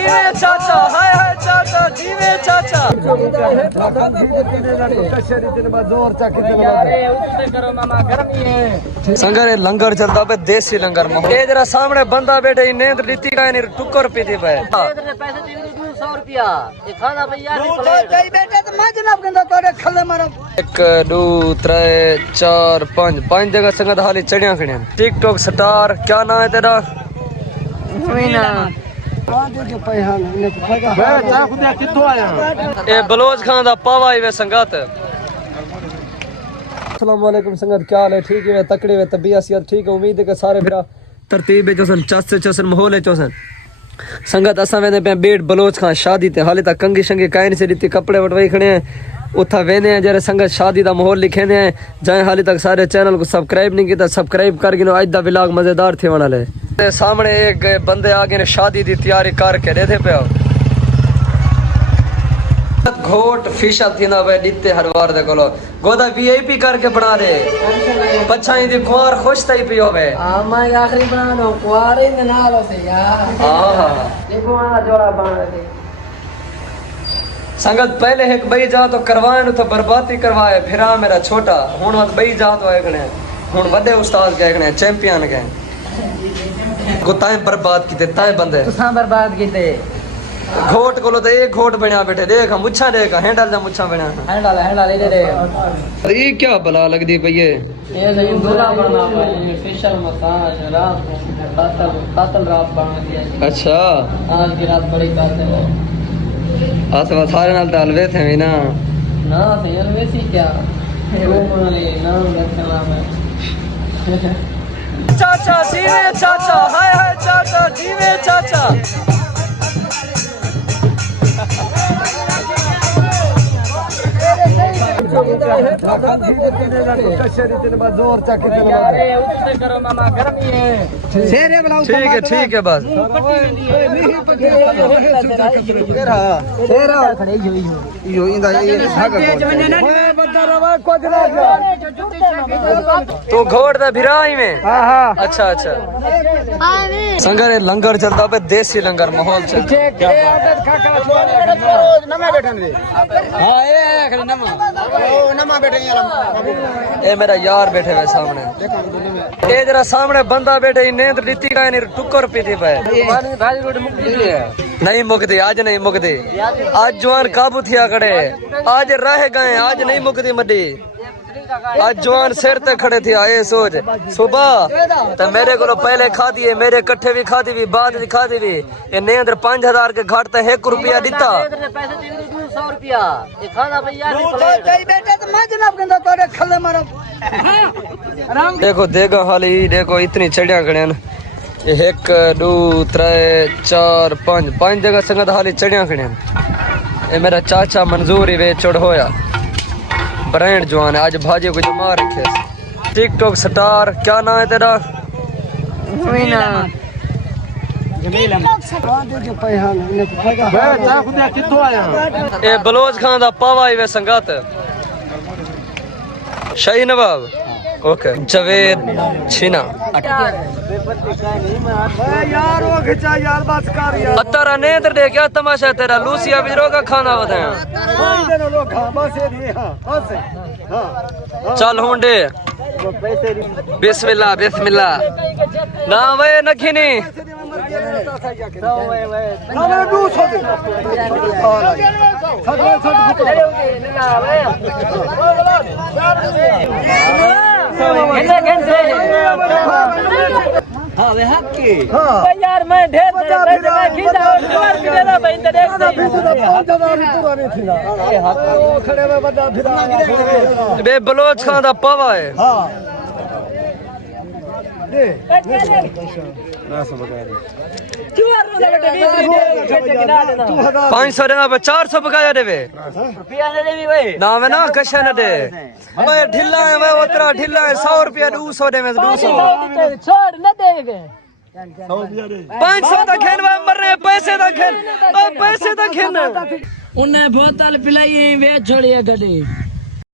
जीवे चाचा, हाय हाय चाचा, जीवे चाचा। संगर लंगर चलता पे देसी लंगर ये जरा सामने बंदा बैठे नींद लीती का नहीं टुकर पीती पे एक दो त्रे चार पांच जगह संगत हाली चढ़िया खड़िया टिकटॉक स्टार क्या नाम है तेरा ये बलोच खान दा पावा ही वे संगत। अस्सलाम वालेकुम संगत क्या हाल है ठीक है तकड़े वे तबीयत सेहत ठीक है उम्मीद है कि सारे फिर तरतीब में चोसन चस चोसन माहौल है चोसन संगत असा वेंदे पे बेट बलोच खान शादी ते हाले तक कंगी शंगी कायन से रीति कपड़े वटवाई खड़े हैं उथा वेंदे हैं जरे संगत शादी दा माहौल लिखेंदे हैं जाए हाले तक सारे चैनल को सब्सक्राइब नहीं किया सब्सक्राइब कर गिनो आज दा व्लॉग मजेदार थे वाला ले सामने एक बंदे आगे ने शादी दी तैयारी करके दे थे पे घोट फिशा थीना वे दिते हर वार दे कोलो गोदा वीआईपी करके बना दे पछाई दी कुआर खुश तई पियो वे मैं आखिरी बना लो कुआर इन नाल से यार हां देखो आ जोड़ा बना दे संगत पहले एक बई जा तो करवाए तो बर्बादी करवाए फिर मेरा छोटा हुन मत बई जा तो एकने हुन बड़े उस्ताद के एकने चैंपियन के को ताए बर्बाद कीते ताए बंदे तुसा बर्बाद कीते घोट कोलो तो एक घोट बनया बैठे देख मुच्छा देख हैंडल दा मुच्छा बनया हैंडल ले दे अरे ये क्या बला लगदी भई ये सही दूल्हा बनना भाई फेशियल मसाज रात कातल रात बना दिया अच्छा आज की रात बड़ी कातल है आज सारे नाल अलवे थे ना ना सही अलवे सी क्या वो बोले नाम रखना है चाचा जीवे चाचा हाय हाय चाचा जीवे चाचा ठीक है बस तो घोड़ दा भिराई में अच्छा अच्छा संगर लंगर चलता पे देसी लंगर माहौल चलता ये मेरा यार बैठे हुए सामने ये जरा सामने बंदा बैठे नींद लीती का नहीं टुकर पीती पे नहीं मुकती आज नहीं मुकती आज जवान काबू थिया खड़े आज रह गए आज नहीं मुकती मड्डी आज जवान सिर ते खड़े थे आए सोच सुबह तो मेरे को पहले खा दिए मेरे कट्ठे भी खा दी भी बाद भी खा दी भी ये नेंद्र 5000 के घाट ते 1 रुपया दिता देखो देगा हाली देखो इतनी चढ़िया खड़े एक दो त्रे चार पांच जगह संगत हाली चढ़िया खड़े ये मेरा चाचा मंजूर ही वे चढ़ होया ब्रांड जवान है आज भाजी को जमा रखे टिकटॉक स्टार क्या नाम है तेरा ये बलोच खान दा पावा ही वे संगत शाही नवाब ओके जवेद छीना यार वो खिंचा यार बात कर यार अतारा नेत्र दे क्या तमाशा तेरा लूसिया बिजरो का खाना बताया चल हुंडे बिस्मिल्लाह बिस्मिल्लाह ना वे नखिनी हाँ वे हक्की हाँ यार मैं ढेर सारे खींचा और तुम्हारे किधर है भाई तेरे ये हक्का वो खड़े में बंदा फिरा बे बलोच खान दा पावा है हाँ दे ना सब बता दे 500 देना 400 बकाया देवे रुपया दे देवी भाई ना मैं ना कशा न दे मैं ढिल्ला है मैं उतरा ढिल्ला है 100 रुपया 200 दे में 200 छोड़ न देवे 500 तक खेल मर रहे पैसे तक खेल पैसे तक खेल उन्हें बोतल पिलाई वे छोड़िए गली